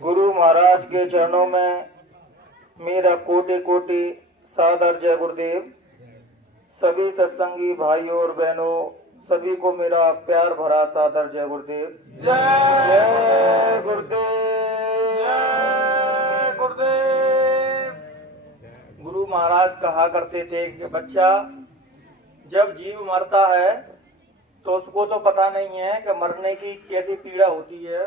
गुरु महाराज के चरणों में मेरा कोटि कोटि सादर जय गुरुदेव। सभी सत्संगी भाइयों और बहनों सभी को मेरा प्यार भरा सादर जय गुरुदेव। जय गुरुदेव, जय गुरुदेव। गुरु महाराज कहा करते थे कि बच्चा जब जीव मरता है तो उसको तो पता नहीं है कि मरने की कैसी पीड़ा होती है,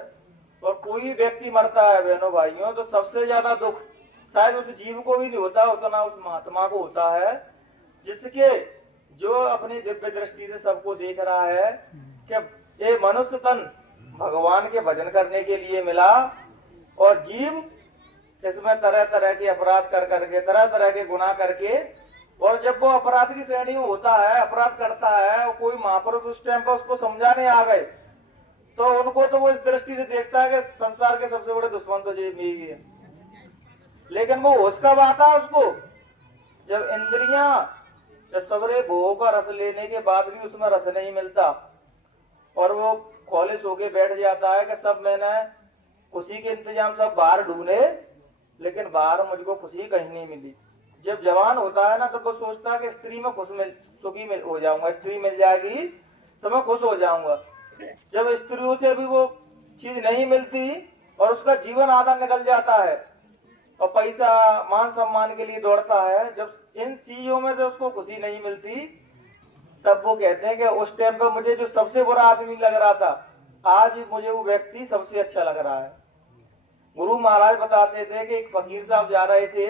और कोई व्यक्ति मरता है बहनों भाइयों तो सबसे ज्यादा दुख शायद उस जीव को भी नहीं होता, उतना उस महात्मा को होता है जिसके जो अपनी दिव्य दृष्टि से सबको देख रहा है कि ये मनुष्य तन भगवान के भजन करने के लिए मिला, और जीव इसमें तरह तरह के अपराध कर करके तरह तरह के गुनाह करके, और जब वो अपराध की श्रेणी में होता है, अपराध करता है, और कोई महापुरुष उस टाइम पर उसको समझाने आ गए तो उनको तो वो इस दृष्टि से देखता है कि संसार के सबसे बड़े दुश्मन तो ये मेरी है। लेकिन वो होश कब आता है उसको, जब इंद्रियां जब सबरे भोग का रस लेने के बाद भी उसमें रस नहीं मिलता, और वो कॉलेज होके बैठ जाता है कि सब मैंने खुशी के इंतजाम सब बाहर ढूंढे लेकिन बाहर मुझको खुशी कहीं नहीं मिली। जब जवान होता है ना तो वो सोचता है कि स्त्री में सुखी हो जाऊंगा, स्त्री मिल जाएगी तो मैं खुश हो जाऊंगा। जब स्त्रियों से भी वो चीज नहीं मिलती और उसका जीवन आधा निकल जाता है और पैसा मान सम्मान के लिए दौड़ता है, जब इन चीजों में से उसको खुशी नहीं मिलती तब वो कहते हैं कि उस टाइम पर मुझे जो सबसे बुरा आदमी लग रहा था आज मुझे वो व्यक्ति सबसे अच्छा लग रहा है। गुरु महाराज बताते थे कि एक फकीर साहब जा रहे थे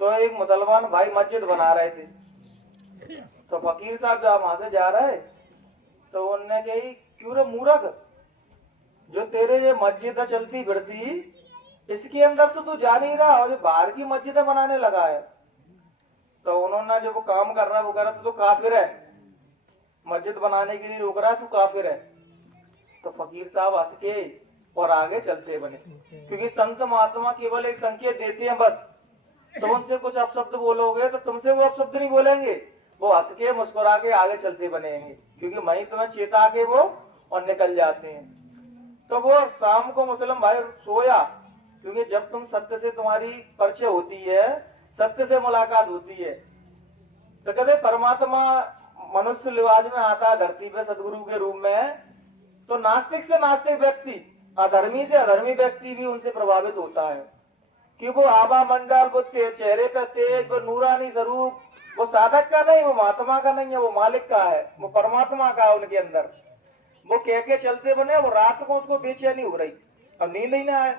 तो एक मुसलमान भाई मस्जिद बना रहे थे, तो फकीर साहब जब वहां से जा रहे तो उनने कही क्यों रे मूर्ख, जो तेरे ये मस्जिद चलती फिरती इसके अंदर तो तू जा नहीं रहा और जो बाहर की मस्जिदें बनाने लगा है। तो उन्होंने जो वो काम कर रहा है वो कह रहा तू तो काफिर है, मस्जिद बनाने के लिए रोक रहा है, तू काफिर है। तो फकीर साहब हंस के और आगे चलते बने, क्योंकि संत महात्मा केवल एक संकेत देते हैं बस, तो उनसे कुछ अपशब्द बोलोगे तो तुमसे वो अपशब्द नहीं बोलेंगे, वो हंस के मुस्कुरा के आगे चलते बनेंगे, क्योंकि वहीं तुम्हें चेता के वो और निकल जाते हैं। तो वो शाम को मुसलमान भाई सोया, क्योंकि जब तुम सत्य से तुम्हारी परिचय होती है, सत्य से मुलाकात होती है, तो कहते परमात्मा मनुष्य लिबाज में आता है धरती पे सदगुरु के रूप में, तो नास्तिक से नास्तिक व्यक्ति, अधर्मी से अधर्मी व्यक्ति भी उनसे प्रभावित होता है कि वो आभा मंडल, वो चेहरे पे तेज, वो नूरानी स्वरूप, वो साधक का नहीं, वो महात्मा का नहीं है, वो मालिक का है, वो परमात्मा का है उनके अंदर। वो कह के चलते बने, वो रात को उसको बेचैनी हो रही, अब नींद ही ना आए,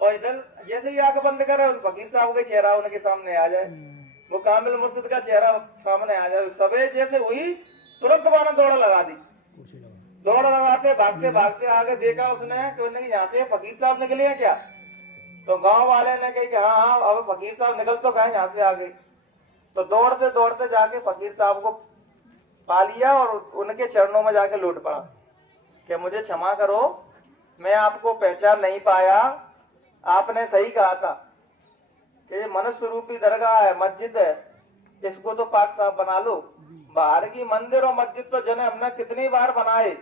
और इधर जैसे ही आंख बंद करे फकीर साहब का चेहरा उनके सामने आ जाए, वो कामिल मुर्शिद का चेहरा सामने आ जाए, सबे जैसे हुई तुरंत मानो दौड़ लगा दी। दौड़ लगाते भागते भागते आगे देखा उसने कि यहाँ से फकीर साहब निकले हैं क्या, तो गांव वाले ने कही कि हाँ अब फकीर साहब निकल तो गए यहाँ से आगे। तो दौड़ते दौड़ते जाके फकीर साहब को पा लिया और उनके चरणों में जाके लौट पड़ा कि मुझे क्षमा करो, मैं आपको पहचान नहीं पाया, आपने सही कहा था कि मनुष्य रूपी दरगाह है, मस्जिद है, इसको तो पाक साफ बना लो। बाहर की मंदिर और मस्जिद तो जने हमने कितनी बार बनाए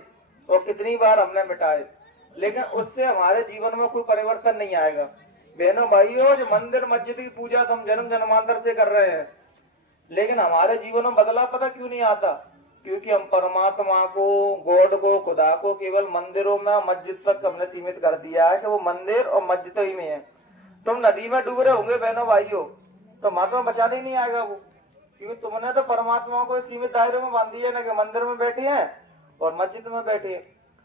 और कितनी बार हमने मिटाए, लेकिन उससे हमारे जीवन में कोई परिवर्तन नहीं आएगा। बहनों भाइयों, जो मंदिर मस्जिद की पूजा तो हम जन्म जन्मांतर से कर रहे हैं, लेकिन हमारे जीवन में बदलाव पता क्यों नहीं आता, क्योंकि हम परमात्मा को, गॉड को, खुदा को केवल मंदिरों में मस्जिद तक हमने सीमित कर दिया है कि वो मंदिर और मस्जिद ही में है। तुम नदी में डूब रहे होंगे बहनों भाइयों, तो महात्मा बचाने ही नहीं आएगा वो, क्योंकि तुमने तो परमात्मा को सीमित दायरे में बांध दिया ना कि मंदिर में बैठे हैं और मस्जिद में बैठे हैं।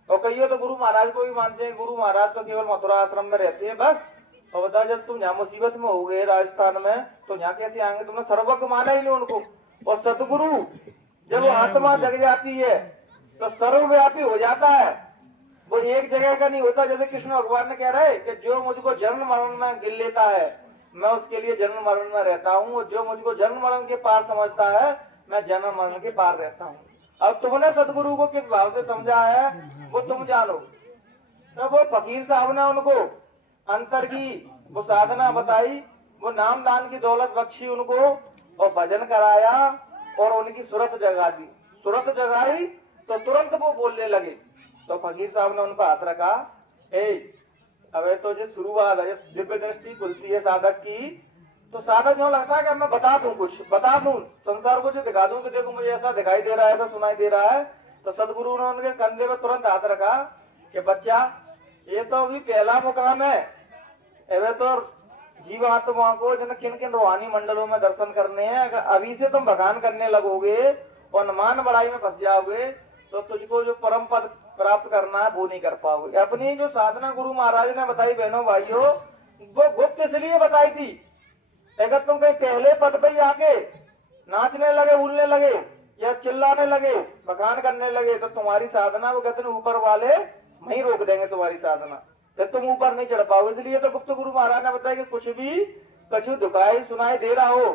और कईयों तो गुरु महाराज को भी मानते हैं, गुरु महाराज तो केवल मथुरा आश्रम में रहते हैं बस। और बता जब तुम यहाँ मुसीबत में हो गए राजस्थान में तो यहाँ कैसे आएंगे, तुमने सर्वज्ञ माना ही नहीं उनको। और सतगुरु जब आत्मा जग जाती है तो सर्वव्यापी हो जाता है, वो एक जगह का नहीं होता। जैसे कृष्ण भगवान ने कह रहे कि जो मुझको जन्म मरण में गिन लेता है मैं उसके लिए जन्म मरण में रहता हूँ, जो मुझको जन्म मरण के पार समझता है मैं जन्म मरण के पार रहता हूँ। अब तुमने सतगुरु को किस भाव से समझा है वो तुम जानो। तो वो फकीर साहब ने उनको अंतर की वो साधना बताई, वो नाम दान की दौलत बख्शी उनको और भजन कराया, और उनकी सूरत जगा दी। सूरत जगाई तो तुरंत वो बोलने लगे। तो फकीर साहब ने उन पर हाथ रखा, अबे तो जो शुरुआत है, दिव्य दृष्टि खुलती है साधक की, तो साधक क्यों लगता है कि मैं बता दूं, कुछ बता दूं संसार को, जो दिखा दूं कि देखो मुझे ऐसा दिखाई दे रहा है, ऐसा सुनाई दे रहा है। तो सदगुरु ने उनके कंधे में तुरंत हाथ रखा कि बच्चा, ये तो अभी पहला मुकाम है। अबे तो जीवात्मा को जिन किन किन रूहानी मंडलों में दर्शन करने हैं, अगर अभी से तुम भगान करने लगोगे और मान बड़ाई में फंस जाओगे तो तुझको जो परम पद प्राप्त करना है वो नहीं कर पाओगे। अपनी जो साधना गुरु महाराज ने बताई बहनों भाइयों, वो गुप्त इसलिए बताई थी, अगर तुम कहीं पहले पद पे आके नाचने लगे, उलने लगे या चिल्लाने लगे, बखान करने लगे, तो तुम्हारी साधना वो कहते हैं ऊपर वाले वहीं रोक देंगे तुम्हारी साधना, जब तुम ऊपर नहीं चढ़ पाओगे। इसलिए तो गुप्त गुरु महाराज ने बताया कि कुछ भी कछु दिखाई सुनाई दे रहा हो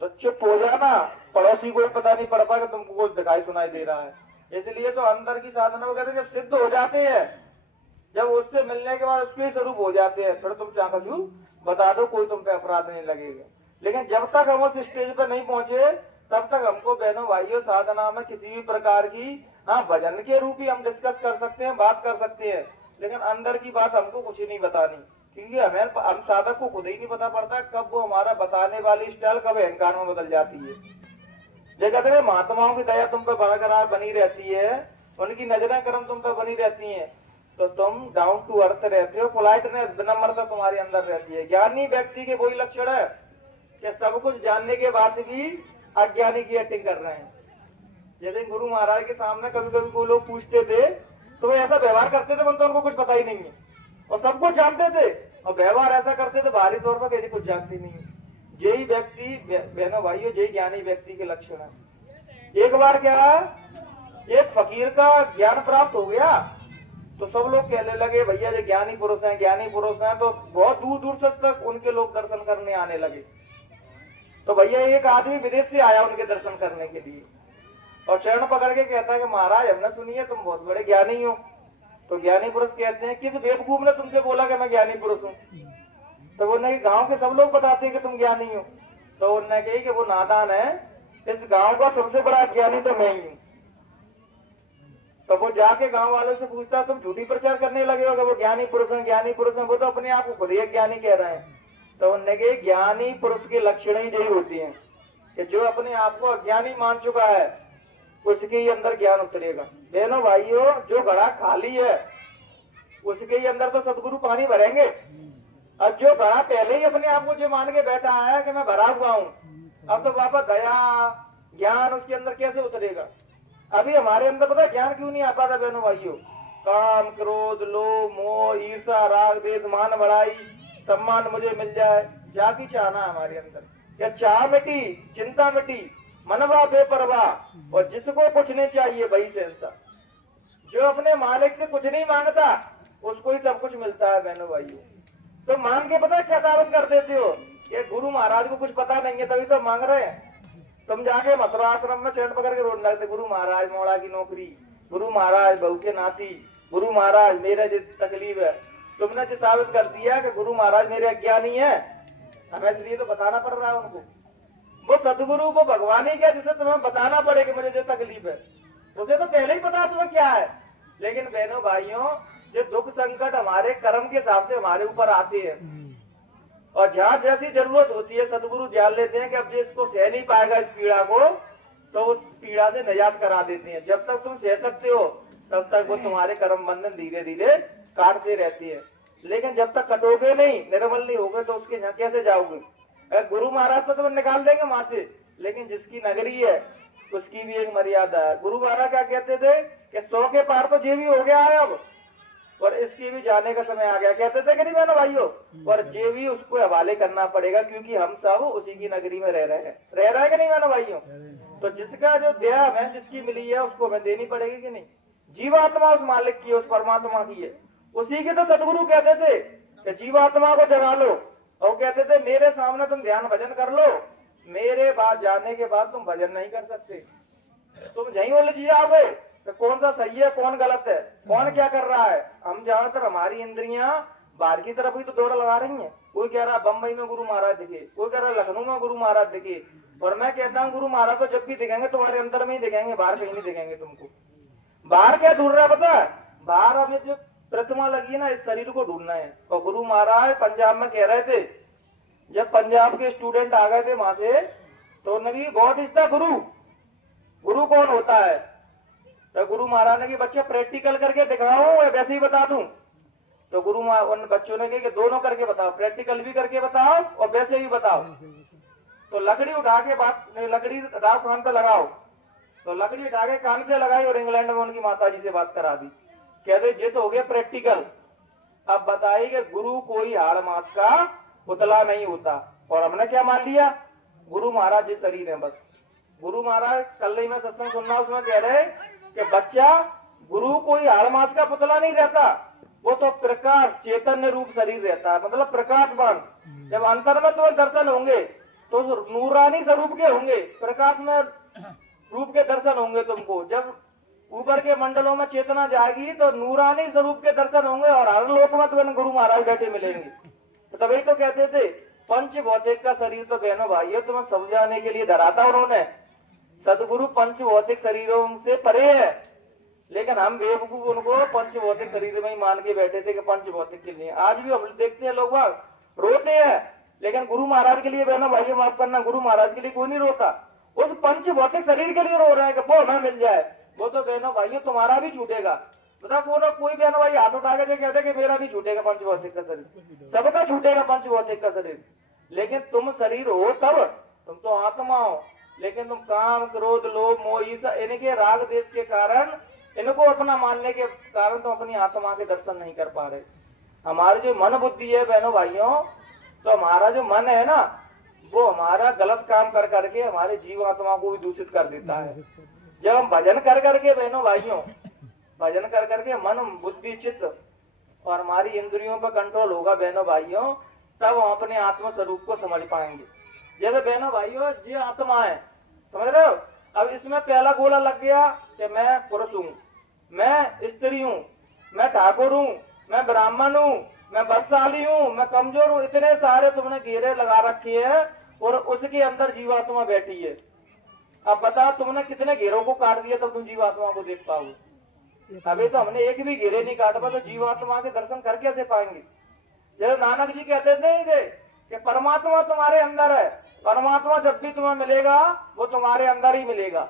तो चुप हो जाना, पड़ोसी को पता नहीं पड़ पाएगा तुमको कुछ दिखाई सुनाई दे रहा है। इसलिए तो अंदर की साधना वो कहते हैं जब सिद्ध हो जाते हैं, जब उससे मिलने के बाद उसके स्वरूप हो जाते हैं, फिर तुम चाह कछु बता दो, कोई तुम पे अपराध नहीं लगेगा। लेकिन जब तक हम उस स्टेज पे नहीं पहुंचे तब तक हमको बहनों भाइयों साधना में किसी भी प्रकार की, हाँ भजन के रूप ही हम डिस्कस कर सकते हैं, बात कर सकते हैं, लेकिन अंदर की बात हमको कुछ ही नहीं बतानी, क्योंकि हम साधक को खुद ही नहीं पता पड़ता कब वो हमारा बताने वाली स्टाइल कब अहंकार में बदल जाती है। जो कहते हैं महात्माओं की दया तुम पे बरकरार बनी रहती है, उनकी नजरें करम तुम पे बनी रहती हैं, तो तुम डाउन टू अर्थ रहते हो, पोलाइटनेस विनम्रता तुम्हारे अंदर रहती है। ज्ञानी व्यक्ति के वही लक्षण है कि सब कुछ जानने के बाद भी अज्ञानी की एक्टिंग कर रहे हैं। जैसे गुरु महाराज के सामने कभी कभी कोई लोग पूछते थे तो वे ऐसा व्यवहार करते थे तो उनको कुछ पता ही नहीं है, और सब कुछ जानते थे और व्यवहार ऐसा करते थे बाहरी तौर पर कहीं कुछ जानते नहीं है। यही व्यक्ति बहनों भाइयों, यही ज्ञानी व्यक्ति के लक्षण है। एक बार क्या, एक फकीर का ज्ञान प्राप्त हो गया तो सब लोग कहने लगे भैया ये ज्ञानी पुरुष हैं, ज्ञानी पुरुष हैं, तो बहुत दूर दूर तक उनके लोग दर्शन करने आने लगे। तो भैया एक आदमी विदेश से आया उनके दर्शन करने के लिए और चरण पकड़ के कहता है कि महाराज हमने सुनी है तुम बहुत बड़े ज्ञानी हो। तो ज्ञानी पुरुष कहते हैं किस बेवकूफ ने तुमसे बोला कि मैं ज्ञानी पुरुष हूँ? तो वो नहीं, गांव के सब लोग बताते हैं कि तुम ज्ञानी हो। तो उन्होंने कही कि वो नादान है, इस गांव का सबसे बड़ा ज्ञानी तो मैं ही हूँ। तो वो जाके गांव वालों से पूछता तुम झूठी प्रचार करने लगे हो, वो ज्ञानी पुरुष है, ज्ञानी पुरुष है, वो तो अपने आप को खुद ही ज्ञानी कह रहे हैं। तो उन्होंने कही ज्ञानी पुरुष के लक्षण ही यही होती है कि जो अपने आप को अज्ञानी मान चुका है उसके ही अंदर ज्ञान उतरेगा। बहनों भाइयों, जो घड़ा खाली है उसके ही अंदर तो सदगुरु पानी भरेंगे, अब जो घड़ा पहले ही अपने आप को जो मान के बैठा है कि मैं भरा हुआ हूँ, अब तो वापस दया ज्ञान उसके अंदर कैसे उतरेगा? अभी हमारे अंदर पता ज्ञान क्यों नहीं आ पाता बहनों भाइयों? काम क्रोध लोभ मोह ईर्षा राग द्वेष मान बड़ाई सम्मान मुझे मिल जाए, जाति चाहना हमारे अंदर, या चाह मिटी चिंता मिटी मनवा बेपरवाह, और जिसको कुछ नहीं चाहिए वही सेंसा। जो अपने मालिक से कुछ नहीं मांगता उसको ही सब कुछ मिलता है बहनों भाइयों। तो मांग के पता क्या साबित कर देते हो? ये गुरु महाराज को कुछ पता नहीं है तभी तो मांग रहे हैं। तुम जाके मथुरा आश्रम में चरण पकड़ के रोने लगते, गुरु महाराज मोड़ा की नौकरी, गुरु महाराज बहू के नाती, गुरु महाराज मेरे जो तकलीफ है। तुमने जो साबित कर दिया कि गुरु महाराज मेरे अज्ञानी है, हमें इसलिए तो बताना पड़ रहा है उनको। वो सदगुरु को भगवान ही क्या जिसे तुम्हें बताना पड़े कि मुझे जो तकलीफ है, उसे तो पहले ही पता तुम्हें क्या है। लेकिन बहनों भाइयों, जो दुख संकट हमारे कर्म के हिसाब से हमारे ऊपर आते हैं और जहाँ जैसी जरूरत होती है सदगुरु जान लेते हैं कि अब जो इसको सह नहीं पाएगा इस पीड़ा को, तो उस पीड़ा से निजात करा देते हैं। जब तक तुम सह सकते हो तब तक वो तुम्हारे कर्म बंधन धीरे धीरे काटते रहती है, लेकिन जब तक कटोगे नहीं, निर्मल नहीं होगे तो उसके यहाँ कैसे जाओगे? गुरु महाराज तो तुम्हें निकाल देंगे वहां से, लेकिन जिसकी नगरी है उसकी भी एक मर्यादा है। गुरु महाराज क्या कहते थे कि 100 के पार तो जे भी हो गया है अब, और इसकी भी जाने का समय आ गया, कहते थे कि नहीं बहनों भाइयों? और जे भी उसको हवाले करना पड़ेगा, क्योंकि हम सब उसी की नगरी में रह रहे हैं। रह रहा है कि नहीं बहनों भाइयों? तो जिसका जो दया है जिसकी मिली है उसको हमें देनी पड़ेगी कि नहीं? जीवात्मा उस मालिक की, उस परमात्मा की है, उसी के तो सदगुरु कहते थे कि जीवात्मा को जगा लो, और कहते थे मेरे सामने तुम ध्यान भजन कर लो, मेरे बाद जाने के बाद तुम भजन नहीं कर सकते, तुम यहीं उलझ जाओगे तो कौन सा सही है कौन गलत है, कौन क्या कर रहा है। हम ज्यादातर हमारी इंद्रियां बाहर की तरफ ही तो दौड़ लगा रही है। कोई कह रहा बम्बई में गुरु महाराज दिखे, कोई कह रहा लखनऊ में गुरु महाराज दिखे। और मैं कहता हूँ गुरु महाराज तो जब भी दिखेंगे तुम्हारे अंदर में ही दिखेंगे, बाहर कहीं नहीं दिखेंगे तुमको। बाहर क्या ढूंढ रहा है पता है? बाहर हमें जो प्रतिमा लगी है ना, इस शरीर को ढूंढना है। और गुरु महाराज पंजाब में कह रहे थे, जब पंजाब के स्टूडेंट आ गए थे वहां से, तो उन्होंने व्हाट इज द गुरु, गुरु कौन होता है? तो गुरु महाराज ने कि बच्चे प्रैक्टिकल करके दिखाओ या वैसे ही बता दूं? तो गुरु उन बच्चों ने कहा कि दोनों करके बताओ, प्रैक्टिकल भी करके बताओ और वैसे भी बताओ। तो लकड़ी उठा के लकड़ी रात कान पे लगाओ। तो लकड़ी उठा के कान से लगाई और इंग्लैंड में उनकी माता जी से बात करा दी। कहते ये तो हो गया प्रैक्टिकल। अब बताइए कि गुरु कोई हाड़ मास का पुतला नहीं होता। और हमने क्या मान लिया? गुरु महाराज जी शरीर है बस। गुरु महाराज कल ही में सत्संग सुनना, उसमें कह रहे कि बच्चा गुरु कोई हाड़ मास का पुतला नहीं रहता, वो तो प्रकाश चैतन्य रूप शरीर रहता है, मतलब प्रकाशवान। जब अंतर में तुम्हें दर्शन होंगे तो नूरानी स्वरूप के होंगे, प्रकाश में रूप के दर्शन होंगे तुमको। जब ऊपर के मंडलों में चेतना जाएगी तो नूरानी स्वरूप के दर्शन होंगे और हर लोक में तुम्हें गुरु महाराज बैठे मिलेंगे। तो तभी तो कहते थे पंच भौतिक का शरीर तो बहनों भाइयों तुम्हें समझाने के लिए धरा था उन्होंने। सदगुरु पंच भौतिक शरीरों से परे है, लेकिन हम बेवकूफ उनको पंच भौतिक शरीर में ही मान के बैठे थे कि पंच भौतिक के लिए। आज भी हम देखते हैं लोग रोते हैं, लेकिन गुरु महाराज के लिए बहनों भाइयों माफ करना, गुरु महाराज के लिए कोई नहीं रोता। उस पंच भौतिक शरीर के लिए रो रहे हैं कि वो हमें मिल जाए। वो तो बहनों भाइयों तुम्हारा भी छूटेगा। बता कोई बहनों भाई हाथ उठा के कहते कि मेरा नहीं छूटेगा पंच भौतिक का शरीर, सबका छूटेगा पंच भौतिक का शरीर। लेकिन तुम शरीर हो तब, तुम तो आत्मा हो, लेकिन तुम काम क्रोध लोभ मोह इनके राग देश के कारण, इनको अपना मानने के कारण तुम अपनी आत्मा के दर्शन नहीं कर पा रहे। हमारी जो मन बुद्धि है बहनों भाइयों, तो हमारा जो मन है ना, वो हमारा गलत काम कर करके हमारे जीव आत्मा को भी दूषित कर देता है। जब हम भजन कर करके बहनों भाइयों, भजन कर करके मन बुद्धि चित्त और हमारी इंद्रियों पर कंट्रोल होगा बहनों भाइयों, तब हम अपने आत्मा स्वरूप को समझ पाएंगे। जैसे बहनों भाइयों ये आत्मा है, समझ रहे हो? अब इसमें पहला गोला लग गया कि मैं पुरुष हूँ, मैं स्त्री हूँ, मैं ठाकुर हूँ, मैं ब्राह्मण हूँ, मैं बलशाली हूँ, मैं कमजोर हूँ। इतने सारे तुमने घेरे लगा रखे हैं और उसके अंदर जीवात्मा बैठी है। अब बताओ तुमने कितने घेरों को काट दिया तब तुम जीवात्मा को देख पाओगे? अभी तो हमने एक भी घेरे नहीं काट पा, तो जीवात्मा के दर्शन कर कैसे पाएंगे? जैसे नानक जी कहते नहीं थे कि परमात्मा तुम्हारे अंदर है, परमात्मा जब भी तुम्हें मिलेगा वो तुम्हारे अंदर ही मिलेगा।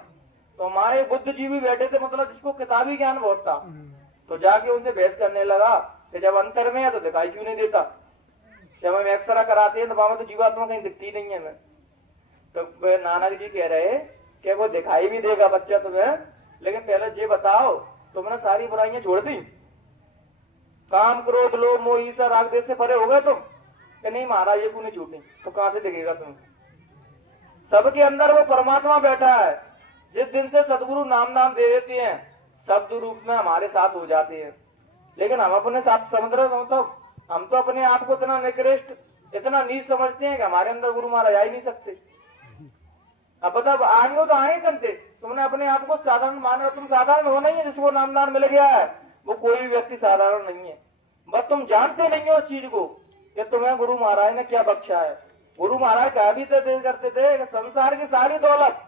तो हमारे बुद्ध जी भी बैठे थे, मतलब जिसको किताबी ज्ञान बहुत था, तो जाके उनसे बहस करने लगा कि जब अंतर में है तो दिखाई क्यों नहीं देता? जब हम एक्सरा कराते हैं तो वहां तो जीवात्मा कहीं दिखती नहीं है। मैं तो नानक जी कह रहे कि वो दिखाई भी देगा बच्चा तुम्हें, लेकिन पहले ये बताओ तुमने सारी बुराइयां छोड़ दी? काम क्रोध लोभ मोह ईर्ष्या राग देश से परे हो गए तुम? कि नहीं महाराज ये क्यों नहीं छूटी? तो कहां से दिखेगा तुम्हें? सबके अंदर वो परमात्मा बैठा है। जिस दिन से सदगुरु नाम दे देते हैं, शब्द रूप में हमारे साथ हो जाते हैं। लेकिन हम अपने साथ समझ रहे हो, हम तो अपने आप को इतना निकृष्ट, इतना नीच समझते हैं कि हमारे अंदर गुरु महाराज आ ही नहीं सकते। अब बताओ आएंगे तो आए करते, तुमने अपने आप को साधारण माना। तुम साधारण हो नहीं है, जिसको नामदान मिल गया है वो कोई भी व्यक्ति साधारण नहीं है। बस तुम जानते नहीं हो उस चीज को कि तुम्हें गुरु महाराज ने क्या बख्शा है। गुरु महाराज कहा भी करते थे कि संसार की सारी दौलत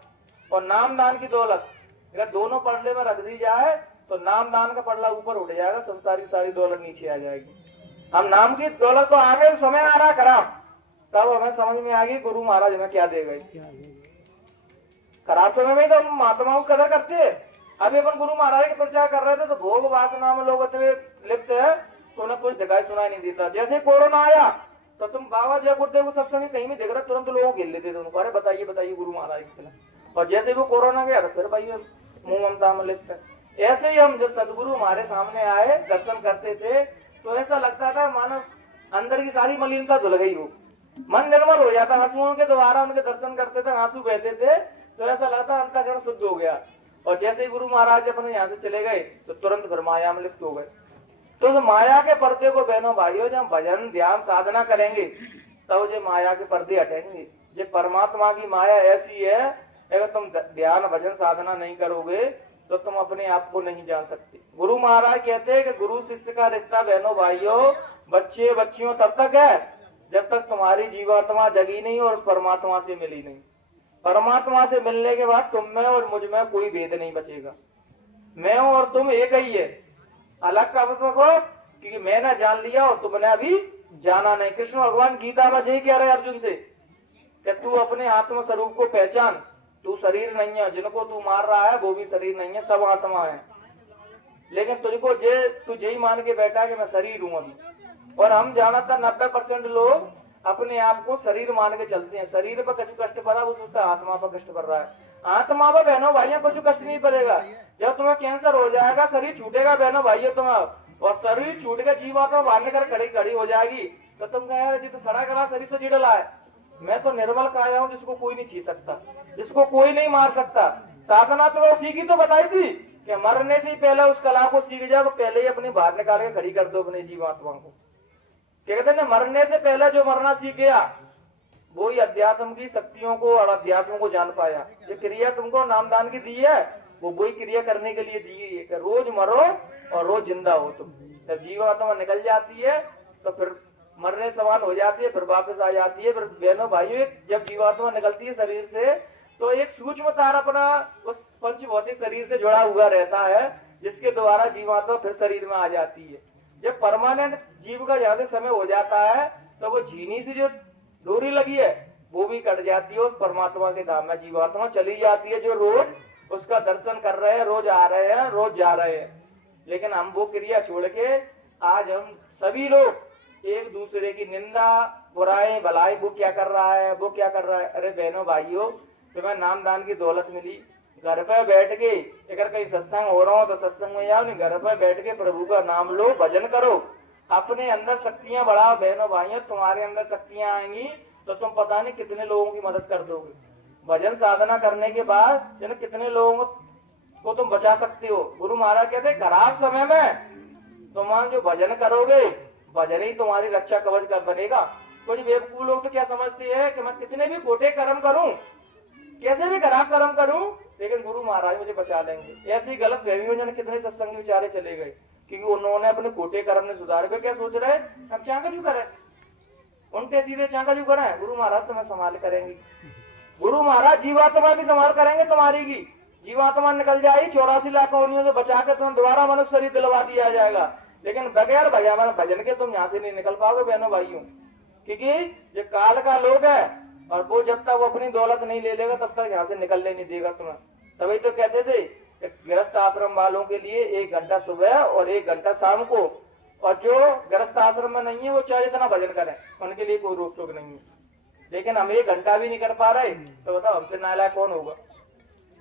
और नामदान की दौलत अगर दोनों पड़ले में रख दी जाए तो नामदान का पड़ला ऊपर उठ जाएगा, संसार की सारी दौलत नीचे आ जाएगी। हम नाम की दौलत को आगे समय आ रहा खराब, तब हमें समझ में आ गई गुरु महाराज हमें क्या दे गए। खराब समय में तो हम महात्माओं की कदर करते हैं। अभी अपन गुरु महाराज के प्रचार कर रहे थे तो भोग वासना में लोग इतने लिप्त है तो उन्हें कुछ दिखाई सुनाई नहीं देता। जैसे कोरोना आया तो तुम बाबा जय गुरुदेव को सत्संग कहीं भी देख रहे तुरंत लोगों घेर लेते थे उनको, अरे बताइए बताइए गुरु महाराज के खिलाफ। और जैसे वो कोरोना गया तो फिर भाई मुंह ममता में लिप्त है। ऐसे ही हम जब सदगुरु हमारे सामने आए दर्शन करते थे तो ऐसा लगता था मानो अंदर की सारी मलिनता धुल गई हो, मन निर्मल हो जाता। आंसुओं के द्वारा उनके दर्शन करते थे, आंसू बहते थे तो ऐसा लगता अंतःकरण शुद्ध हो गया। और जैसे ही गुरु महाराज अपने यहाँ से चले गए तो तुरंत फिर माया में लिप्त हो गए। तो माया के पर्दे को बहनों भाइयों जब भजन ध्यान साधना करेंगे तब जो माया के पर्दे हटेंगे। ये परमात्मा की माया ऐसी है, अगर तुम ध्यान भजन साधना नहीं करोगे तो तुम अपने आप को नहीं जान सकते। गुरु महाराज कहते हैं कि गुरु शिष्य का रिश्ता बहनों भाइयों बच्चे बच्चियों तब तक है जब तक तुम्हारी जीवात्मा जगी नहीं और परमात्मा से मिली नहीं। परमात्मा से मिलने के बाद तुम में और मुझ में कोई भेद नहीं बचेगा। मैं हूं और तुम एक ही है। अलग कब तक हो, क्योंकि मैंने जान लिया और तुमने अभी जाना नहीं। कृष्ण भगवान गीता में यही कह रहे हैं अर्जुन से कि तू अपने आत्म स्वरूप को पहचान। तू शरीर नहीं है, जिनको तू मार रहा है वो भी शरीर नहीं है, सब आत्मा है। लेकिन तुझको तू यही मान के बैठा कि मैं शरीर हूं अभी। और हम जानता 90% लोग अपने आप को शरीर मान के चलते हैं। शरीर पर कुछ कष्ट पड़ा वो सोचता आत्मा पर कष्ट पड़ रहा है। आत्मा पर बहनों भाइयों कुछ कष्ट नहीं पड़ेगा। जब तुम्हें कैंसर हो जाएगा, शरीर छूटेगा बहनों भाइयों तुम्हें, और शरीर छूट के जीवात्मा बांध कर खड़ी हो जाएगी, तो तुम कहे तो सड़ा गला शरीर तो जिड़ला है। मैं तो निर्मल काया हूँ जिसको कोई नहीं छीन सकता, जिसको कोई नहीं मार सकता। साधना तो वो सीखी तो बताई थी कि मरने से पहले उस कला को सीख जाओ, तो पहले ही अपनी बाहर निकाल के खड़ी कर दो अपने जीवात्मा को। कहते हैं मरने से पहले जो मरना सीख गया वो ही अध्यात्म की शक्तियों को और अध्यात्म को जान पाया। जो क्रिया तुमको नामदान की दी है वो वही क्रिया करने के लिए दी गई है कि रोज मरो और रोज जिंदा हो तुम। जब जीवात्मा निकल जाती है तो फिर मरने समान हो जाती है, फिर वापस आ जाती है। फिर बहनों भाइयों जब जीवात्मा निकलती है शरीर से तो एक सूक्ष्म तार अपना उस पंचभौतिक शरीर से जुड़ा हुआ रहता है, जिसके द्वारा जीवात्मा फिर शरीर में आ जाती है। जब परमानेंट जीव का ज्यादा समय हो जाता है तो वो झीनी से जो डोरी लगी है वो भी कट जाती है, उस परमात्मा के धाम में जीवात्मा चली जाती है, जो रोज उसका दर्शन कर रहे हैं, रोज आ रहे हैं, रोज जा रहे हैं। लेकिन हम वो क्रिया छोड़ के आज हम सभी लोग एक दूसरे की निंदा बुराई भलाई, वो क्या कर रहा है, वो क्या कर रहा है। अरे बहनों भाइयों, तुम्हें नामदान की दौलत मिली, घर पे बैठ के अगर कहीं सत्संग हो रहा हो तो सत्संग में जाओ, नहीं घर पे बैठ के प्रभु का नाम लो, भजन करो, अपने अंदर शक्तियां बढ़ाओ। बहनों भाइयों, तुम्हारे अंदर शक्तियां आएंगी तो तुम पता नहीं कितने लोगों की मदद कर दोगे। भजन साधना करने के बाद कितने लोगों को तुम बचा सकते हो। गुरु महाराज कहते खराब समय में तुम जो भजन करोगे, भजन ही तुम्हारी रक्षा कवच कर बनेगा। कुछ बेवकूफ लोग तो क्या समझते हैं कि मैं कितने भी खोटे कर्म करूं, कैसे भी खराब कर्म करूं, लेकिन गुरु महाराज मुझे बचा लेंगे। ऐसी गलत फहमी में कितने सत्संग विचारे चले गए, क्योंकि उन्होंने अपने खोटे कर्म ने सुधार कर क्या सोच रहे हैं हम चांका क्यों करें, उनके सीधे चांका क्यों करें। गुरु महाराज तुम्हें संभाल करेंगे, गुरु महाराज जीवात्मा की संभाल करेंगे तुम्हारी की। जीवात्मा निकल जाएगी 84 लाख योनियों से बचा के तुम्हें दोबारा मनुष्य शरीर दिलवा दिया जाएगा। लेकिन बगैर भजन के तुम यहाँ से नहीं निकल पाओगे बहनों भाइयों, क्योंकि ये काल का लोग है और वो जब तक वो अपनी दौलत नहीं ले लेगा तब तक यहाँ से निकलने नहीं देगा तुम्हें। तभी तो कहते थे गृहस्थ आश्रम वालों के लिए 1 घंटा सुबह और 1 घंटा शाम को, और जो गृहस्थ आश्रम में नहीं है वो चाहे जितना भजन करें, उनके लिए कोई रोक टोक नहीं है। लेकिन हम 1 घंटा भी नहीं कर पा रहे तो बताओ हमसे नालायक कौन होगा।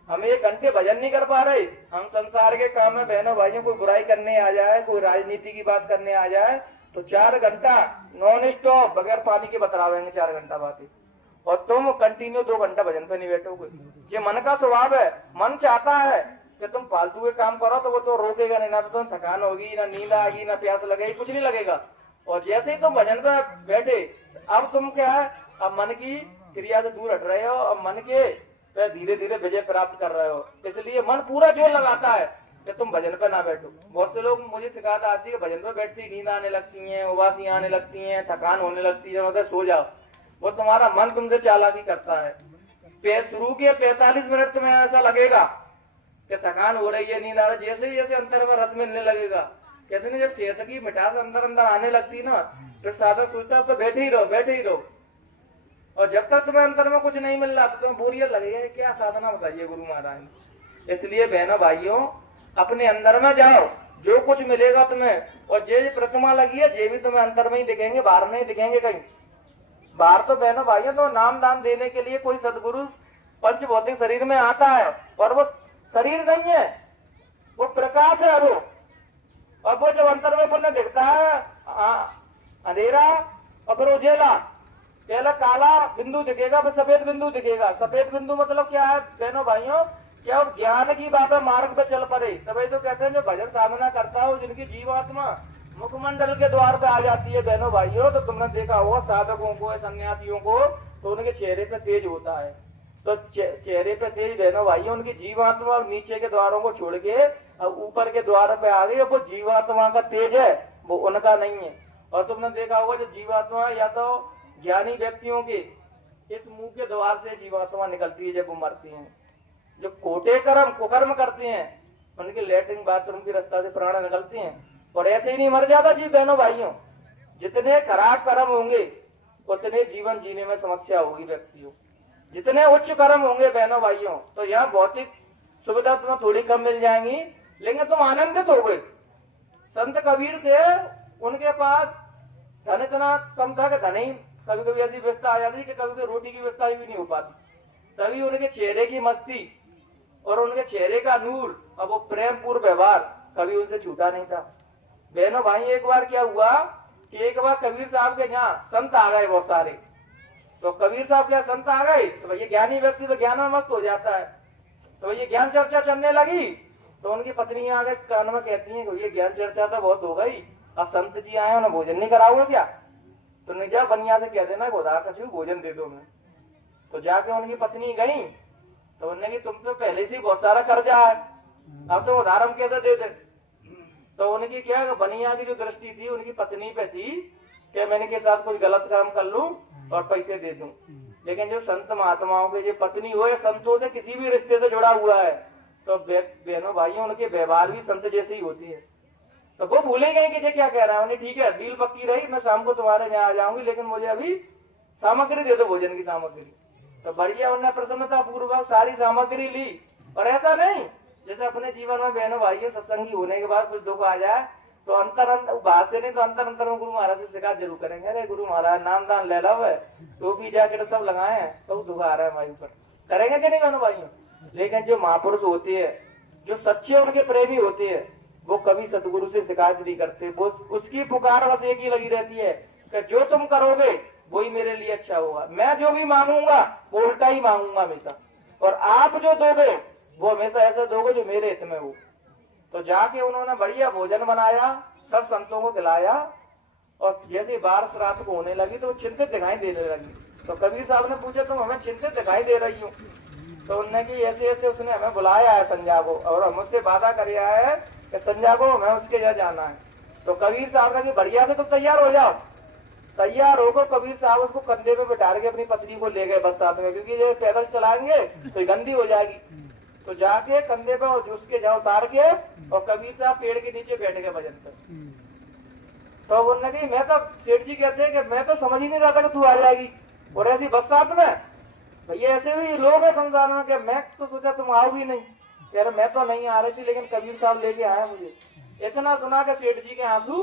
हम 1 घंटे भजन नहीं कर पा रहे, हम संसार के काम में बहनों भाइयों कोई बुराई करने आ जाए, कोई राजनीति की बात करने आ जाए तो 4 घंटा नॉन स्टॉप बगैर पानी के बतलावेंगे 4 घंटा बातें, और तुम कंटिन्यू 2 घंटा भजन पे नहीं बैठोगे। ये मन का स्वभाव है। मन चाहता है कि तुम फालतू के काम करो तो वो तो रोकेगा नहीं, ना तो तुम थकान होगी, ना नींद आएगी, ना प्यास लगेगी, कुछ नहीं लगेगा। और जैसे ही तुम भजन पे बैठे, अब तुम क्या है, अब मन की क्रिया से दूर हट रहे हो, अब मन के धीरे धीरे विजय प्राप्त कर रहे हो। इसलिए मन पूरा जोर लगाता है कि तुम भजन पे ना बैठो। बहुत से लोग मुझे शिकायत आती है भजन पे बैठती नींद आने लगती है, उबासियां आने लगती है, थकान होने लगती है, मतलब सो जाओ। वो तुम्हारा मन तुमसे चालाकी करता है। शुरू के 45 मिनट तुम्हें ऐसा लगेगा कि थकान हो रही है, नींद आ रही है, जैसे जैसे अंतर में रस मिलने लगेगा। कहते हैं जब सेहत की मिठास अंदर अंदर आने लगती ना, फिर साधक सोचता है बैठे ही रहो, बैठे ही रहो। और जब तक तुम्हें अंतर में कुछ नहीं मिल रहा तो तुम्हें बोरियत लगेगा, क्या साधना बताइए गुरु महाराज ने। इसलिए बहनों भाइयों, अपने अंदर में जाओ, जो कुछ मिलेगा तुम्हें, और जे प्रतिमा लगी है ये भी तुम्हें अंतर में ही दिखेंगे, बाहर नहीं दिखेंगे कहीं। बाहर तो बहनों भाइयों तो नाम दान देने के लिए कोई सदगुरु पंच भौतिक शरीर में आता है, और वो शरीर नहीं है, वो प्रकाश है। और वो जब अंतर में अपने दिखता है अंधेरा और फिर उजेला, पहला काला बिंदु दिखेगा फिर सफेद बिंदु दिखेगा। सफेद बिंदु मतलब क्या है बहनों भाइयों, क्या ज्ञान की बात है, मार्ग पे चल पड़े। तभी तो कहते हैं जो भजन साधना करता हो, जिनकी जीवात्मा मुखमंडल के द्वार पे आ जाती है बहनों भाइयों, तो तुमने देखा होगा साधकों को, सन्यासियों को, तो उनके चेहरे पे तेज होता है। तो चेहरे पे तेज बहनों भाइयों, उनकी जीवात्मा नीचे के द्वारों को छोड़ के अब ऊपर के द्वार पे आ गई। वो जीवात्मा का तेज है, वो उनका नहीं है। और तुमने देखा होगा जो जीवात्मा या तो ज्ञानी व्यक्तियों के इस मुंह के द्वार से जीवात्मा निकलती है जब वो मरती हैं। जो कोटे कर्म कुकर्म करते हैं उनके लेटरिन बाथरूम की रास्ता से प्राण निकलते हैं। और ऐसे ही नहीं मर जाता जी बहनों भाइयों, जितने खराब कर्म होंगे उतने जीवन जीने में समस्या होगी व्यक्तियों। जितने उच्च कर्म होंगे बहनों भाइयों तो यहाँ भौतिक सुविधा तुम्हें थोड़ी कम मिल जाएंगी, लेकिन तुम आनंदित हो गए। संत कबीर थे, उनके पास धन इतना कम था कि धन ही कभी कभी ऐसी व्यवस्था आ जाती कि कभी कभी रोटी की व्यवस्था भी नहीं हो पाती, तभी उनके चेहरे की मस्ती और उनके चेहरे का नूर और वो प्रेम पूर्ण व्यवहार कभी उनसे छूटा नहीं था। बहनों भाई एक बार क्या हुआ कि एक बार कबीर साहब के यहाँ संत आ गए बहुत सारे। तो कबीर साहब के यहाँ संत आ गए तो भैया ज्ञानी व्यक्ति तो ज्ञान में मस्त हो जाता है, तो ये ज्ञान चर्चा चलने लगी। तो उनकी पत्नी आगे कान में कहती है ये ज्ञान चर्चा तो बहुत हो गई, अब संत जी आए उन्हें भोजन नहीं कराओगे क्या? तो नहीं जा बनिया से कह देना खुदा कछु भोजन दे दो मैं। तो जाके उनकी पत्नी गई तो उन्होंने तुम तो पहले से बहुत सारा कर्जा है, अब तो उधार हम कैसे दे दे। तो उनकी क्या बनिया की जो दृष्टि थी उनकी पत्नी पे थी कि मैंने के साथ कोई गलत काम कर लूं और पैसे दे दूं। लेकिन जो संत महात्माओं के जो पत्नी हो या संतों से किसी भी रिश्ते से जुड़ा हुआ है तो बहनों भाइयों उनके व्यवहार भी संत जैसे ही होती है। तो वो भूले गए कि ये क्या कह रहा है। उन्हें ठीक है डील पक्की रही, मैं शाम को तुम्हारे यहाँ आ जाऊंगी, लेकिन मुझे अभी सामग्री दे दो, भोजन की सामग्री। तो बढ़िया उन्होंने प्रसन्नता पूर्वक सारी सामग्री ली। और ऐसा नहीं जैसे अपने जीवन में बहनों भाइयों सत्संगी होने के बाद कुछ दुख आ जाए तो अंतर बाहर से नहीं तो अंतर में गुरु महाराज से शिकायत जरूर करेंगे, अरे गुरु महाराज नाम दान ले लो है तो भी जाकर सब लगाए हैं तो दुख आ रहा है हमारे ऊपर, करेंगे कि नहीं बहनों भाइयों। लेकिन जो महापुरुष होते हैं, जो सच्चे उनके प्रेमी होते हैं, वो कभी सदगुरु से शिकायत नहीं करते। वो उसकी पुकार बस एक ही लगी रहती है कि जो तुम करोगे वही मेरे लिए अच्छा होगा, मैं जो भी मांगूंगा वो उल्टा ही मांगूंगा हमेशा, और आप जो दोगे वो हमेशा ऐसा दोगे जो मेरे हित में हो। तो जाके उन्होंने बढ़िया भोजन बनाया, सब संतों को खिलाया, और जैसे बार श्राद्ध को होने लगी तो वो चिंतित दिखाई देने लगी। तो कबीर साहब ने पूछा तुम हमें चिंतित दिखाई दे रही हो? तो उन्होंने कि ऐसे ऐसे उसने हमें बुलाया है संध्या को और हम उससे वादा कर है कि संध्या को हमें उसके यहाँ जाना है। तो कबीर साहब ने कि बढ़िया से तुम तैयार हो जाओ। तैयार होकर कबीर साहब उसको कंधे पे बैठा के अपनी पत्नी को ले गए बस साथ में, क्योंकि ये पैदल चलाएंगे तो गंदी हो जाएगी। तो जाके कंधे पे उसके जाओ उतार के और कबीर साहब पेड़ के नीचे बैठ गए भजन पर। तो उन्होंने कही मैं तो सेठ जी कहते हैं कि मैं तो समझ ही नहीं रहा था कि तू आ जाएगी और ऐसी बस साथ में। भैया ऐसे भी लोग है संसार में कि मैं तो सोचा तुम आओगी नहीं, कह रहे मैं तो नहीं आ रही थी लेकिन कबीर साहब लेके आया मुझे। इतना सुना के सेठ जी के आंसू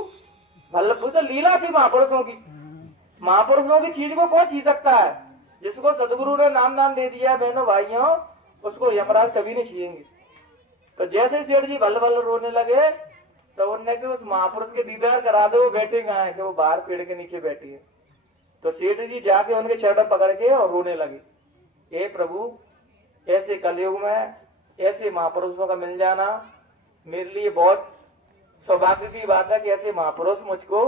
भल्लभू तो लीला थी महापुरुषों की। महापुरुषों की चीज को कौन छीन सकता है? जिसको सदगुरु ने नाम दान दे दिया बहनों भाइयों उसको यमराज कभी नहीं छीनेंगे। तो जैसे सेठ जी भल भल रोने लगे तो उन्होंने कि उस महापुरुष के दीदार करा दो, वो बैठे कहाँ है कि वो बाहर पेड़ के नीचे बैठी है। तो सेठ जी जाके उनके चरण पकड़ के और रोने लगे, हे प्रभु ऐसे कलयुग में ऐसे महापुरुषों का मिल जाना मेरे लिए बहुत सौभाग्य की बात है कि ऐसे महापुरुष मुझको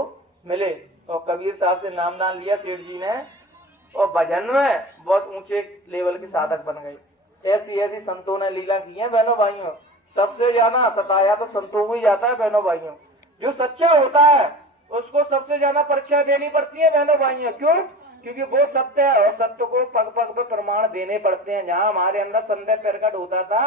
मिले। और कबीर साहब से नाम दान लिया सेठ जी ने और भजन में बहुत ऊंचे लेवल के साधक बन गए। ऐसी ऐसी संतों ने लीला की है बहनों भाइयों। सबसे ज्यादा सताया तो संतों को ही जाता है बहनों भाइयों। जो सच्चा होता है उसको सबसे ज्यादा परीक्षा देनी पड़ती है बहनों भाइयों। क्यों? क्योंकि वो सत्य है और सत्य को पग पग पे प्रमाण देने पड़ते हैं। जहाँ हमारे अंदर संदेह प्रकट होता था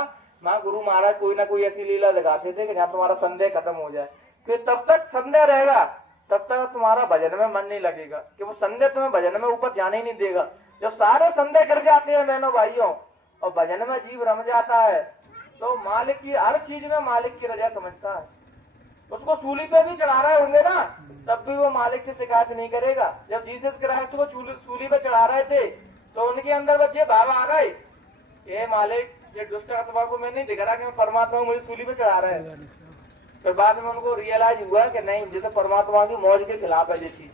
वहाँ गुरु महाराज कोई ना कोई ऐसी लीला दिखाते थे कि जहाँ तुम्हारा संदेह खत्म हो जाए। फिर तब तक संदेह रहेगा तब तक तुम्हारा भजन में मन नहीं लगेगा, कि वो संदेह तुम्हें भजन में ऊपर जाने ही नहीं देगा। जो सारे संदेह कर जाते हैं बहनों भाइयों और भजन में जीव रम जाता है तो मालिक की हर चीज में मालिक की रजा समझता है। उसको सूली पे भी चढ़ा रहे होंगे ना तब भी वो मालिक से शिकायत नहीं करेगा। जब जीसस क्राइस्ट को सूली पे चढ़ा रहे थे तो उनके अंदर बच्चे भाव आ गए, ये मालिक ये दुष्ट आत्मा को मैं नहीं दिख रहा कि मैं परमात्मा मुझे सूली पे चढ़ा रहे हैं। फिर बाद में उनको रियलाइज हुआ कि नहीं जैसे परमात्मा की मौज के खिलाफ है ये चीज।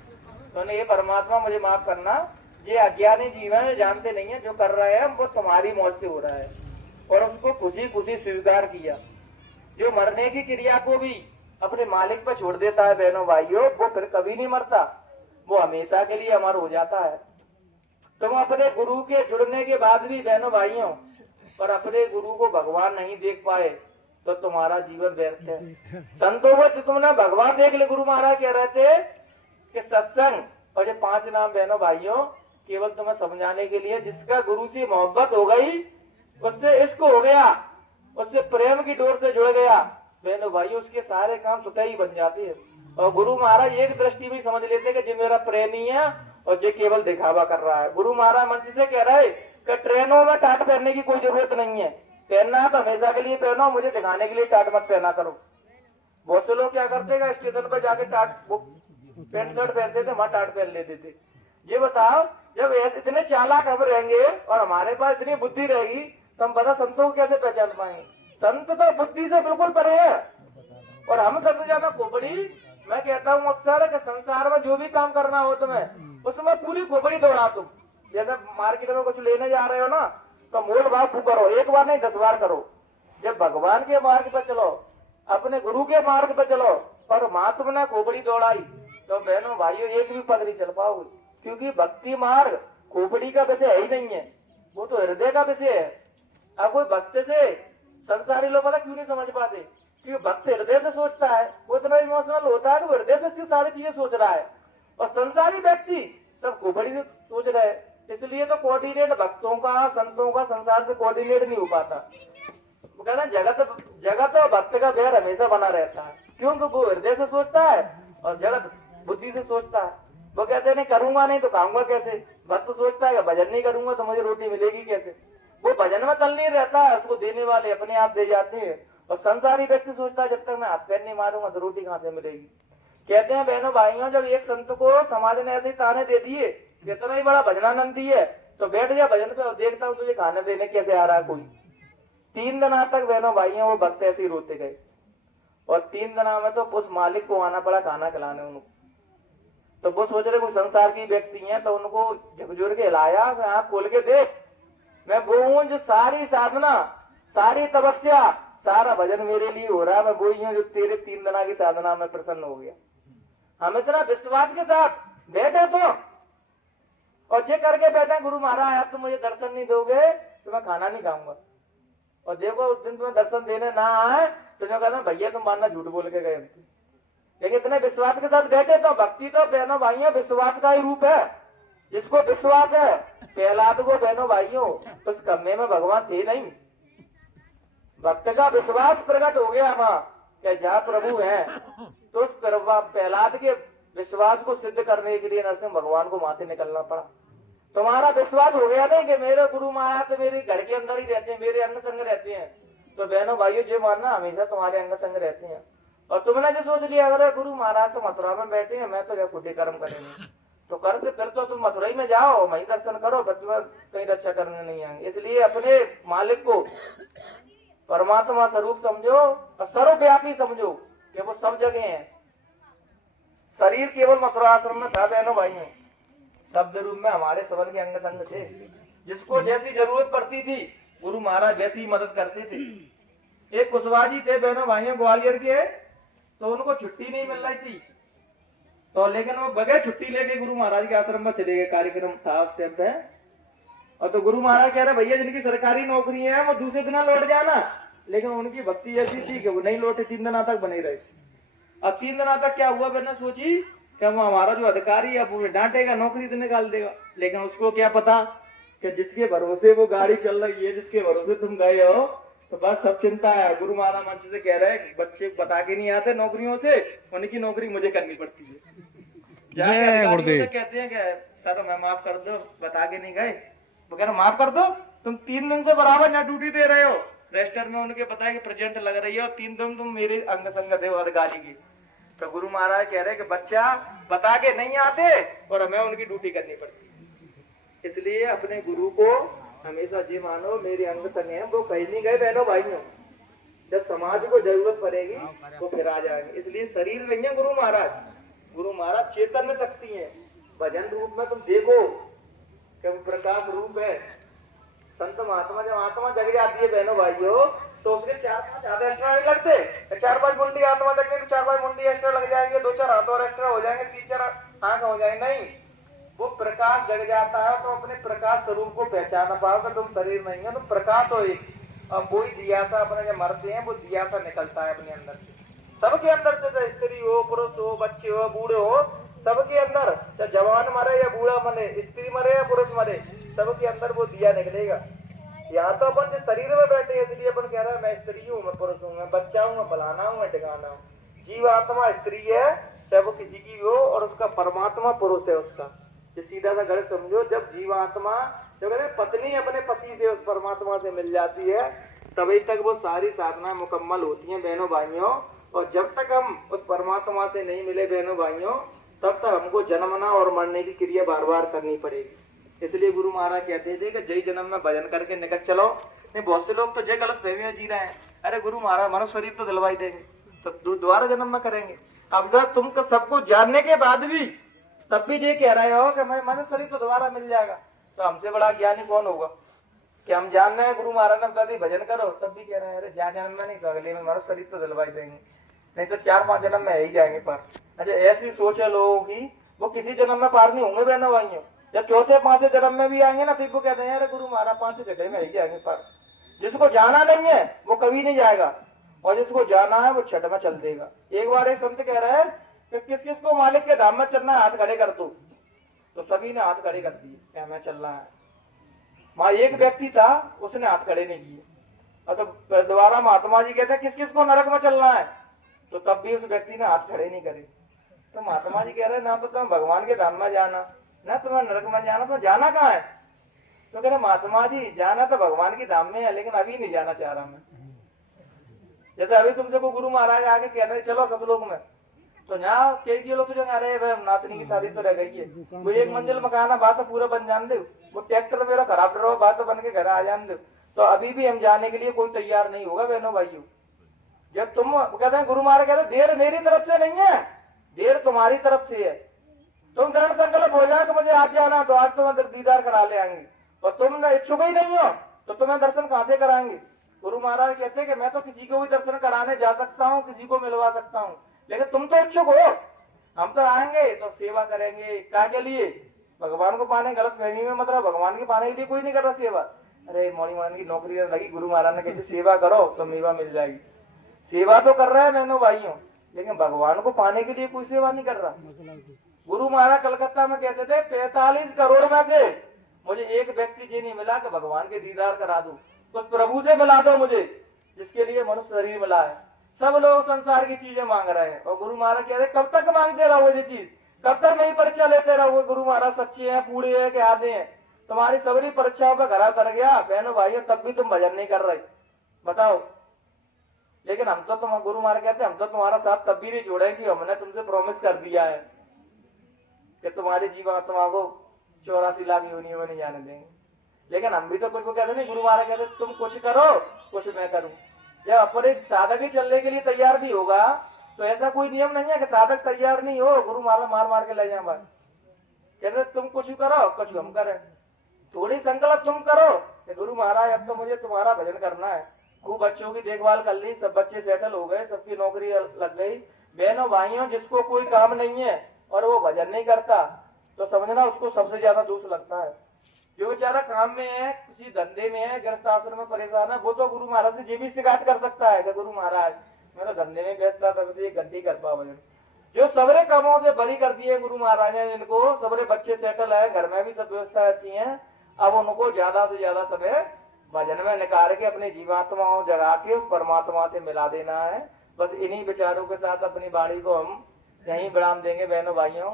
तो ये परमात्मा मुझे माफ करना, ये अज्ञानी जीव है जानते नहीं है जो कर रहे हैं वो तुम्हारी मौज से हो रहा है। और उसको खुशी खुशी स्वीकार किया। जो मरने की क्रिया को भी अपने मालिक पर छोड़ देता है बहनों भाइयों वो फिर कभी नहीं मरता, वो हमेशा के लिए अमर हो जाता है। तुम अपने गुरु के जुड़ने के बाद भी बहनों भाइयों पर अपने गुरु को भगवान नहीं देख पाए तो तुम्हारा जीवन व्यर्थ है। संतों को तुमने भगवान देख ले, गुरु महाराज कह रहे थे कि सत्संग और ये 5 नाम बहनों भाइयों केवल तुम्हें समझाने के लिए, जिसका गुरु से मोहब्बत हो गई, उससे इश्क हो गया, उससे प्रेम की डोर से जुड़ गया, बहनों भाइयों उसके सारे काम स्वतः ही बन जाते हैं। और गुरु महाराज एक दृष्टि भी समझ लेते कि ये मेरा प्रेमी है और ये केवल दिखावा कर रहा है। गुरु महाराज मंच से कह रहे कि ट्रेनों में टाट पहनने की कोई जरूरत नहीं है, पहनना तो हमेशा के लिए पहनो, मुझे दिखाने के लिए टाट मत पहना करो। बहुत से लोग क्या करते हैं, स्टेशन पर जाके टाट पैंट शर्ट पहनते थे, वहां टाट पहन लेते थे। ये बताओ जब इतने चालाक हम रहेंगे और हमारे पास इतनी बुद्धि रहेगी तो हम बता संतों को कैसे पहचान पाएंगे? संत तो बुद्धि से बिल्कुल परे है और हम सबसे ज्यादा खोपड़ी। मैं कहता हूँ अक्सर कि संसार में जो भी काम करना हो तुम्हें, उसमें पूरी खोपड़ी दौड़ा तुम। जैसे मार्केट में कुछ लेने जा रहे हो ना, तो मोल भाव करो, एक बार नहीं 10 बार करो। जब भगवान के मार्ग पर चलो, अपने गुरु के मार्ग पर चलो, और माँ तुमने खोपड़ी दौड़ाई तो बहनों भाइयों एक भी पद नहीं चल पाओगे, क्योंकि भक्ति मार्ग खोपड़ी का विषय है ही नहीं है, वो तो हृदय का विषय है। अब कोई भक्त से संसारी लोग पता क्यों नहीं समझ पाते, क्योंकि भक्त हृदय से सोचता है, वो इतना इमोशनल होता है तो हृदय से इसकी सारी चीजें सोच रहा है, और संसारी व्यक्ति सब खोपड़ी से सोच रहे हैं। इसलिए तो कोऑर्डिनेट भक्तों का, संतों का संसार से कोऑर्डिनेट नहीं हो पाता। वो कहना जगत और भक्त का बैर हमेशा बना रहता है, क्योंकि वो हृदय से सोचता है और जगत बुद्धि से सोचता है। वो कहते नहीं करूंगा नहीं तो खाऊंगा कैसे, भक्त सोचता है कि भजन नहीं करूंगा तो मुझे रोटी मिलेगी कैसे। वो भजन में तल नहीं रहता है, उसको देने वाले अपने आप दे जाते हैं। और संसारी व्यक्ति सोचता है जब तक मैं हाथ पैर नहीं मारूंगा तो रोटी कहाँ से मिलेगी। कहते हैं बहनों भाइयों, जब एक संत को समाज ने ऐसे ताने दे दिए, कितना ही बड़ा भजनानंदी है, तो बैठ जा भजन पे और देखता हूँ तुझे खाने देने कैसे आ रहा है कोई। 3 दिन तक बहनों भाइयों वो भक्त ऐसे ही रोते गए, और 3 दिन में तो उस मालिक को आना पड़ा खाना खिलाने उनको। तो वो सोच रहे कोई संसार की व्यक्ति हैं, तो उनको झकझोर के हिलाया, आँख खोल के देख, मैं वो हूँ जो सारी साधना, सारी तपस्या, सारा भजन मेरे लिए हो रहा है, मैं वो ही हूँ जो तेरे 3 दिन की साधना में प्रसन्न हो गया। हम इतना विश्वास के साथ बैठे तो, और ये करके बैठे गुरु महाराज तुम मुझे दर्शन नहीं दोगे तो मैं खाना नहीं खाऊंगा। और देखो उस दिन तुम्हें दर्शन देने ना आए तो जो कहना भैया तुम मानना झूठ बोल के गए। लेकिन इतने विश्वास के साथ बैठे तो, भक्ति तो बहनों भाइयों विश्वास का ही रूप है। जिसको विश्वास है प्रहलाद को बहनों भाइयों उस कम्मे में भगवान थे नहीं, भक्त का विश्वास प्रकट हो गया वहां क्या जहाँ प्रभु है। तो उस प्रहलाद के विश्वास को सिद्ध करने के लिए नरसिंह भगवान को वहां से निकलना पड़ा। तुम्हारा विश्वास हो गया नहीं कि मेरे गुरु महाराज तो मेरे घर के अंदर ही रहते हैं, मेरे अंग संग रहते हैं, तो बहनों भाइयों ये मानना हमेशा तुम्हारे अंग संग रहते हैं। और तुमने जो सोच लिया अगर गुरु महाराज तो मथुरा में बैठे हैं, मैं तो क्या खुद ही कर्म करेंगे, तो करते फिर तो तुम मथुरा में जाओ, वहीं दर्शन करो, फिर तुम्हें कहीं रक्षा करने नहीं आएंगे। इसलिए अपने मालिक को परमात्मा स्वरूप समझो और सर्वव्यापी समझो कि वो सब जगह है। शरीर केवल मथुरा आश्रम में था बहनों भाइयों, शब्द रूप में हमारे सबल के अंग संग थे। जिसको जैसी जरूरत पड़ती थी गुरु महाराज जैसी मदद करते थे। एक कुशवाहा जी थे बहनों भाइयों ग्वालियर के, तो उनको छुट्टी नहीं मिल रही थी, तो लेकिन वो बगैर छुट्टी लेके गुरु महाराज के आश्रम में चले गए, कार्यक्रम था उस टाइम पे। और तो गुरु महाराज कह रहे भैया जिनकी सरकारी नौकरी है वो दूसरे दिन लौट जाना, लेकिन उनकी भक्ति ऐसी थी कि वो नहीं लौटे, 3 दिन तक बने रहे। अब 3 दिन तक क्या हुआ, मैंने सोची कि वो हमारा जो अधिकारी है वो डांटेगा, नौकरी से निकाल देगा, लेकिन उसको क्या पता कि जिसके भरोसे वो गाड़ी चल रही है, जिसके भरोसे तुम गए हो, तो बस सब चिंता है। गुरु महाराज मंच से कह रहे हैं बच्चे बता के नहीं आते नौकरियों से, उनकी नौकरी मुझे करनी पड़ती है। कहते हैं कि सर मैं माफ कर दो, बता के नहीं गए, वगैरह माफ कर दो, तुम 3 दिन से बराबर यहाँ ड्यूटी दे रहे हो। रजिस्टर में उनके पता है कि प्रेजेंट लग रही है और 3 दिन तुम मेरे अंग संग हो अधिकारी की। तो गुरु महाराज कह रहे कि बच्चा बता के नहीं आते और हमें उनकी ड्यूटी करनी पड़ती है। इसलिए अपने गुरु को हमेशा जी मानो मेरे अंग संग है, वो कहीं नहीं गए बहनों भाइयों। जब समाज को जरूरत पड़ेगी वो फिर आ जाएंगे। इसलिए शरीर नहीं है गुरु महाराज, गुरु महाराज चेतन शक्ति है। भजन रूप में तुम देखो कि प्रकाश रूप है। संत महात्मा जब आत्मा जग जाती है बहनों भाइयों, तो उसके 4-5 हाथ एक्स्ट्रा नहीं लगते, 4-5 मुंडी आत्मा जगने तो 4-5 मुंडी एक्स्ट्रा लग जाएंगे, 2-4 हाथ और एक्स्ट्रा हो जाएंगे, 3-4 आंख हो जाएंगे। नहीं, वो प्रकाश जग जाता है तो अपने प्रकाश स्वरूप को पहचान पाओगे। तुम शरीर नहीं है, तुम प्रकाश हो एक। और कोई दिया सा अपने जब मरते हैं वो दिया सा निकलता है अपने अंदर से, सबके अंदर से, स्त्री हो, पुरुष हो, बच्चे हो, बूढ़े हो, सबके अंदर, चाहे जवान मरे या बूढ़ा मरे, स्त्री मरे या पुरुष मरे, सबके अंदर वो दिया निकलेगा। यहाँ तो अपन जो शरीर में बैठे हैं इसलिए अपन कह रहा है मैं स्त्री हूँ, मैं पुरुष हूँ, मैं बच्चा हूँ, मैं फलाना हूँ, मैं ठिकाना हूँ। जीव आत्मा स्त्री है चाहे वो किसी की हो, और उसका परमात्मा पुरुष है उसका। ये सीधा सा गलत समझो। जब जीव आत्मा, जो कहते हैं पत्नी अपने पति से उस परमात्मा से मिल जाती है, तभी तक वो सारी साधना मुकम्मल होती है बहनों भाइयों। और जब तक हम उस परमात्मा से नहीं मिले बहनों भाइयों, तब तक हमको जन्मना और मरने की क्रिया बार बार करनी पड़ेगी। इसलिए गुरु महाराज कहते थे कि जय जन्म में भजन करके निकल चलो। नहीं, बहुत से लोग तो जय गलत फहमी में जी रहे हैं, अरे गुरु महाराज मनुष्य शरीर तो दिलवाई देंगे तो दोबारा जन्म में करेंगे। अब जब तुम सबको जानने के बाद भी तब भी ये कह रहे हो कि मैं मनुष्य शरीर तो दोबारा मिल जाएगा, तो हमसे बड़ा ज्ञानी कौन होगा? कि हम जान रहे हैं गुरु महाराज ने कभी भजन करो, तब भी कह रहे हैं अरे जा जन्म में नहीं तो अगले में मनुष्य शरीर तो दिलवाई देंगे, नहीं तो 4-5 जन्म में ही जाएंगे पार। अच्छा, ऐसी सोच है लोगों की, वो किसी जन्म में पार नहीं होंगे बहनों भाइयों। जब 4-5 जन्म में भी आएंगे ना, तो वो कहते हैं अरे गुरु महाराज 5 छठे में ही जाएंगे पार। जिसको जाना नहीं है वो कभी नहीं जाएगा, और जिसको जाना है वो छठ में चल देगा। एक बार एक संत कह रहे हैं कि किस किस को मालिक के धाम में चलना है, हाथ खड़े कर दो। तो सभी ने हाथ खड़े कर दिए, हमें चलना है। वहां एक व्यक्ति था, उसने हाथ खड़े नहीं किए। और तो दोबारा महात्मा जी कहते हैं किस किस को नरक में चलना है, तो तब भी उस व्यक्ति ने हाथ खड़े नहीं करे। तो महात्मा जी कह रहे ना तो तुम भगवान के धाम में जाना, ना तुम्हें नरक में जाना, तो जाना कहाँ है? तो कह रहे महात्मा जी जाना तो भगवान के धाम में है, लेकिन अभी नहीं जाना चाह रहा मैं। जैसे अभी तुमसे को गुरु महाराज आगे कह रहे चलो सब लोग में, तो यहाँ कई लोग तो जो रहे नातनी की शादी तो रह गई है, वो 1 मंजिल मकान बात तो पूरा बन जान दे, वो ट्रैक्टर मेरा खराब रहो बात तो बन के घर आ जान दे। तो अभी भी हम जाने के लिए कोई तैयार नहीं होगा बहनों भाइयों। जब तुम कहते हैं गुरु महाराज कहते देर मेरी तरफ से नहीं है, देर तुम्हारी तरफ से है। तुम दृढ़ संकल्प हो जाए कि मुझे आज जाना, तो आज तुम्हें दीदार करा ले आएंगे, और तुम इच्छुक ही नहीं हो तो तुम्हें दर्शन कहां से कराएंगे? गुरु महाराज कहते हैं कि मैं तो किसी को भी दर्शन कराने जा सकता हूँ, किसी को मिलवा सकता हूँ, लेकिन तुम तो इच्छुक हो। हम तो आएंगे तो सेवा करेंगे, क्या के लिए? भगवान को पाने, गलत फहमी में मतलब भगवान के पाने के लिए कोई नहीं कर रहा सेवा। अरे मौली मान की नौकरी लगी, गुरु महाराज ने कहते सेवा करो तो मेवा मिल जाएगी। सेवा तो कर रहे हैं बहनों भाइयों, लेकिन भगवान को पाने के लिए कोई सेवा नहीं कर रहा। गुरु महाराज कलकत्ता में कहते थे 45 करोड़ में से मुझे एक व्यक्ति जी नहीं मिला कि भगवान के दीदार करा दूं, तो प्रभु से मिला दो मुझे, जिसके लिए मनुष्य शरीर मिला है। सब लोग संसार की चीजें मांग रहे हैं, और गुरु महाराज कह रहे कब तक मांगते रहोगे ये चीज, कब तक नहीं परीक्षा लेते रहोगे? गुरु महाराज सच्चे हैं, पूरे हैं कि आधे हैं? तुम्हारी सबरी परीक्षाओं पर घरा कर गया बहनों भाइयों, तब भी तुम भजन नहीं कर रहे, बताओ। लेकिन हम तो तुम गुरु महाराज कहते हम तो तुम्हारा साथ तब भी नहीं छोड़ेंगे, हमने तुमसे प्रॉमिस कर दिया है कि तुम्हारी जीवात्मा को 84 लाख योनियों में नहीं जाने देंगे। लेकिन हम भी तो कुछ को कहते नहीं, गुरु महाराज कहते तुम कुछ करो कुछ मैं करूं। जब अपने साधक ही चलने के लिए तैयार नहीं होगा, तो ऐसा कोई नियम नहीं है कि साधक तैयार नहीं हो गुरु महाराज मार मार के ले जाए भाई। कहते तुम कुछ करो कुछ हम करें, थोड़ी संकल्प तुम करो कि गुरु महाराज अब तो मुझे तुम्हारा भजन करना है। खूब बच्चों की देखभाल कर ली, सब बच्चे सेटल हो गए, सबकी नौकरी लग गई। बहनों भाइयों, जिसको कोई काम नहीं है और वो भजन नहीं करता, तो समझना उसको सबसे ज्यादा दोष लगता है। जो बेचारा काम में है, किसी धंधे में है, गृहस्थ आश्रम में परेशान है, वो तो गुरु महाराज से ये भी शिकायत कर सकता है कि गुरु महाराज मैं तो धंधे में व्यस्त था, तब ये गड्डी कर पा भजन। जो सबरे कामों से बरी कर दिए गुरु महाराज ने इनको, सबरे बच्चे सेटल है, घर में भी सब व्यवस्था अच्छी है, अब उनको ज्यादा से ज्यादा समय भजन में निकाल के अपनी जीवात्माओं जगा के उस परमात्मा से मिला देना है। बस इन्हीं विचारों के साथ अपनी वाणी को हम यहीं विराम देंगे बहनों भाइयों।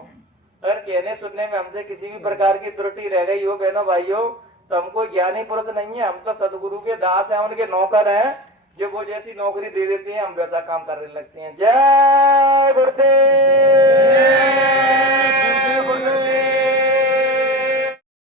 अगर कहने सुनने में हमसे किसी भी प्रकार की त्रुटि रह गई हो बहनों भाइयों, तो हमको ज्ञानी पुरुष नहीं है, हम तो सदगुरु के दास हैं, उनके नौकर हैं। जो वो जैसी नौकरी दे देते हैं हम वैसा काम करने लगते हैं। जय गुरुदेव।